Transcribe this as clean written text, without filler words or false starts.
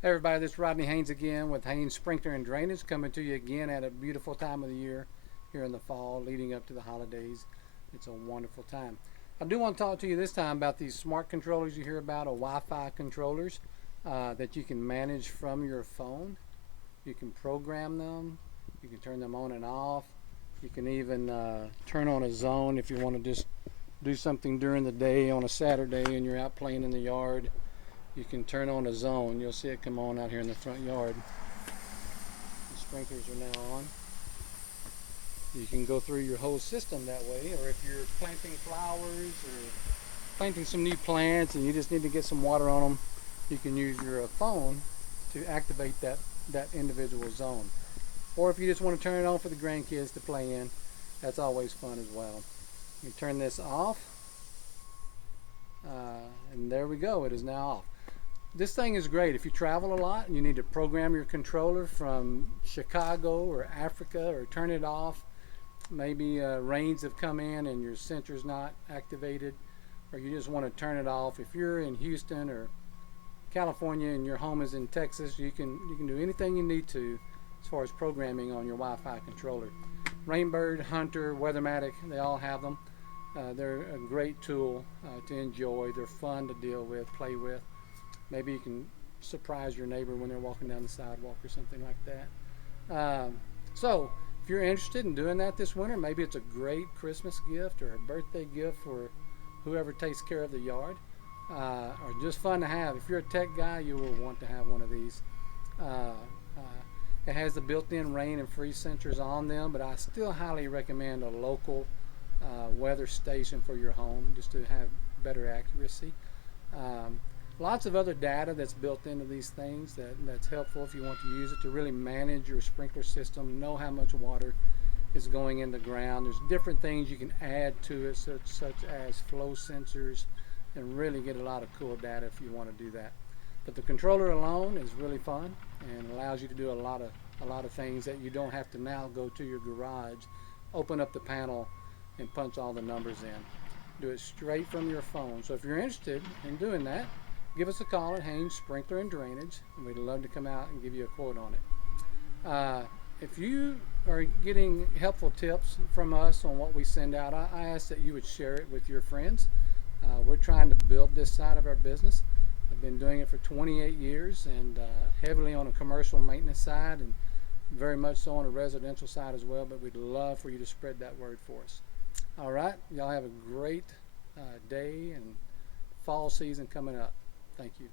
Hey everybody, this is Rodney Haynes again with Haynes Sprinkler and Drainage, coming to you again at a beautiful time of the year here in the fall leading up to the holidays. It's a wonderful time. I do want to talk to you this time about these smart controllers you hear about, or Wi-Fi controllers that you can manage from your phone. You can program them, you can turn them on and off. You can even turn on a zone if you want to just do something during the day on a Saturday and you're out playing in the yard. You can turn on a zone. You'll see it come on out here in the front yard. The sprinklers are now on. You can go through your whole system that way, or if you're planting flowers or planting some new plants and you just need to get some water on them, you can use your phone to activate that individual zone. Or if you just want to turn it on for the grandkids to play in, that's always fun as well. You turn this off, and there we go. It is now off. This thing is great if you travel a lot and you need to program your controller from Chicago or Africa, or turn it off. Maybe rains have come in and your sensor's not activated, or you just want to turn it off. If you're in Houston or California and your home is in Texas, you can do anything you need to as far as programming on your Wi-Fi controller. Rainbird, Hunter, Weathermatic, they all have them. They're a great tool to enjoy. They're fun to deal with, play with. Maybe you can surprise your neighbor when they're walking down the sidewalk or something like that. So if you're interested in doing that this winter, maybe it's a great Christmas gift or a birthday gift for whoever takes care of the yard, or just fun to have. If you're a tech guy, you will want to have one of these. It has the built-in rain and freeze sensors on them, but I still highly recommend a local weather station for your home just to have better accuracy. Lots of other data that's built into these things that's helpful if you want to use it to really manage your sprinkler system, know how much water is going in the ground. There's different things you can add to it, such as flow sensors, and really get a lot of cool data if you want to do that. But the controller alone is really fun and allows you to do a lot of things that you don't have to now go to your garage, open up the panel, and punch all the numbers in. Do it straight from your phone. So if you're interested in doing that, give us a call at Haynes Sprinkler and Drainage, and we'd love to come out and give you a quote on it. If you are getting helpful tips from us on what we send out, I ask that you would share it with your friends. We're trying to build this side of our business. I've been doing it for 28 years, and heavily on a commercial maintenance side, and very much so on a residential side as well, but we'd love for you to spread that word for us. All right, y'all have a great day and fall season coming up. Thank you.